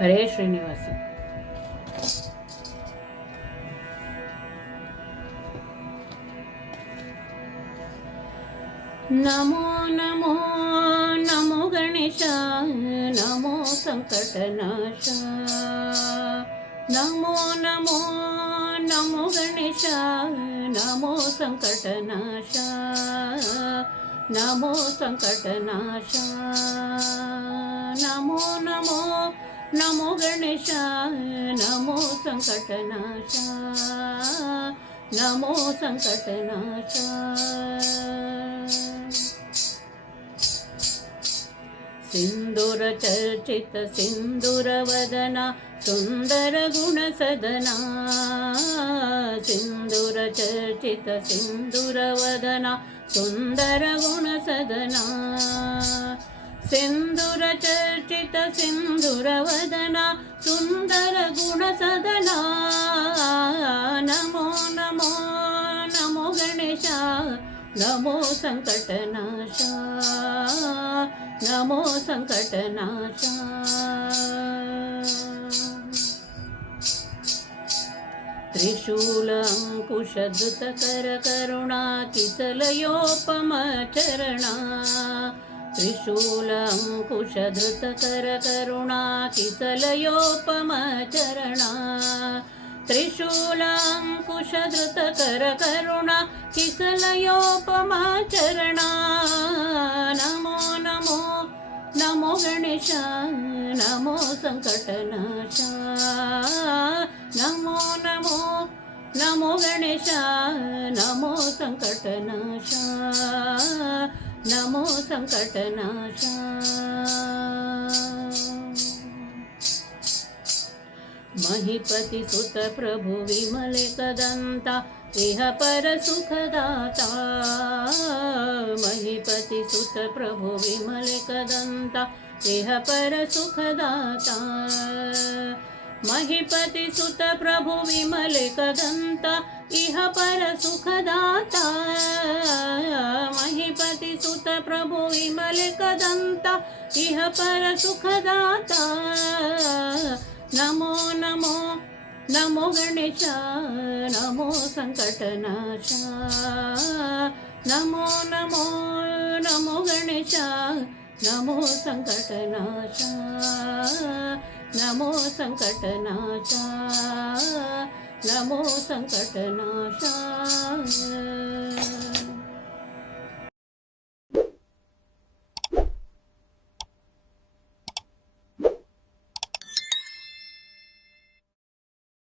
ಹರೇ ಶ್ರೀನಿವಾಸ. ನಮೋ ನಮೋ ನಮೋ ಗಣೇಶ, ನಮೋ ಸಂಕಟನಾಶ. ನಮೋ ನಮೋ ನಮೋ ಗಣೇಶ, ನಮೋ ಸಂಕಟನಾಶ. ನಮೋ ಸಂಕಟನಾಶ. ನಮೋ ನಮೋ ನಮೋ ಗಣೇಶ, ನಮೋ ಸಂಕಟನಾಶ. ನಮೋ ಸಂಕಟನಾಶ. ಸಿಂಧೂರ ಚರ್ಚಿತ ಸಿಂಧೂರ ವದನ, ಸುಂದರ ಗುಣ ಸದನ. ಸಿಂಧೂರ ಚರ್ಚಿತ ಸಿಂಧೂರ ವದನ, ಸುಂದರ ಗುಣ ಸದನ. ಸಿಂಧೂರ ಚರ್ಚಿತ ಸಿಂಧೂರ ವದನ, ಸುಂದರ ಗುಣ ಸದನ. ನಮೋ ನಮೋ ನಮೋ ಗಣೇಶ, ನಮೋ ಸಂಕಟನಾಶ. ನಮೋ ಸಂಕಟನಾಶ. ತ್ರಿಶೂಲ ಅಂಕುಶ ಧೃತ ಕರ ಕರುಣಾ ಕಿಸಲಯೋಪಮ ಚರಣ. ತ್ರಿಶೂಲ ಅಂಕುಶ ಧೃತ ಕರ ಕರುಣಾ ಕಿಸಲಯೋಪಮ ಚರಣ. ತ್ರಿಶೂಲ ಅಂಕುಶ ಧೃತ ಕರ ಕರುಣಾ ಕಿಸಲಯೋಪಮ ಚರಣ. ನಮೋ ನಮೋ ನಮೋ ಗಣೇಶ, ನಮೋ ಸಂಕಟನಾಶ. ನಮೋ ನಮೋ ನಮೋ ಗಣೇಶ, ನಮೋ ಸಂಕಟನಾಶ. ನಮೋ ಸಂಕಟನಾಶ. ಮಹಿಪತಿ ಸುತ ಪ್ರಭು ವಿಮಲೆ ಕದಂತ, ಇಹ ಪರ ಸುಖದಾತ. ಮಹಿಪತಿ ಸುತ ಪ್ರಭು ವಿಮಲೆ ಕದಂತ, ಇಹ ಪರ ಸುಖದಾತ. ಮಹಿಪತಿ ಸುತ ಪ್ರಭು ವಿಮಲೆ ಕದಂತ, ಇಹ ಪರ ಸುಖದಾತ. ಮಹಿಪತಿ ಸುತ ಪ್ರಭು ವಿಮಲೆ ಕದಂತ, ಇಹ ಪರ ಸುಖದಾತ. ನಮೋ ನಮೋ ನಮೋ ಗಣೇಶ, ನಮೋ ಸಂಕಟನಾಶ. ನಮೋ ನಮೋ ನಮೋ ಗಣೇಶ, ನಮೋ ಸಂಕಟನಾಶ. ನಮೋ ಸಂಕಟನಾಶ. ನಮೋ ಸಂಕಟನಾಶ.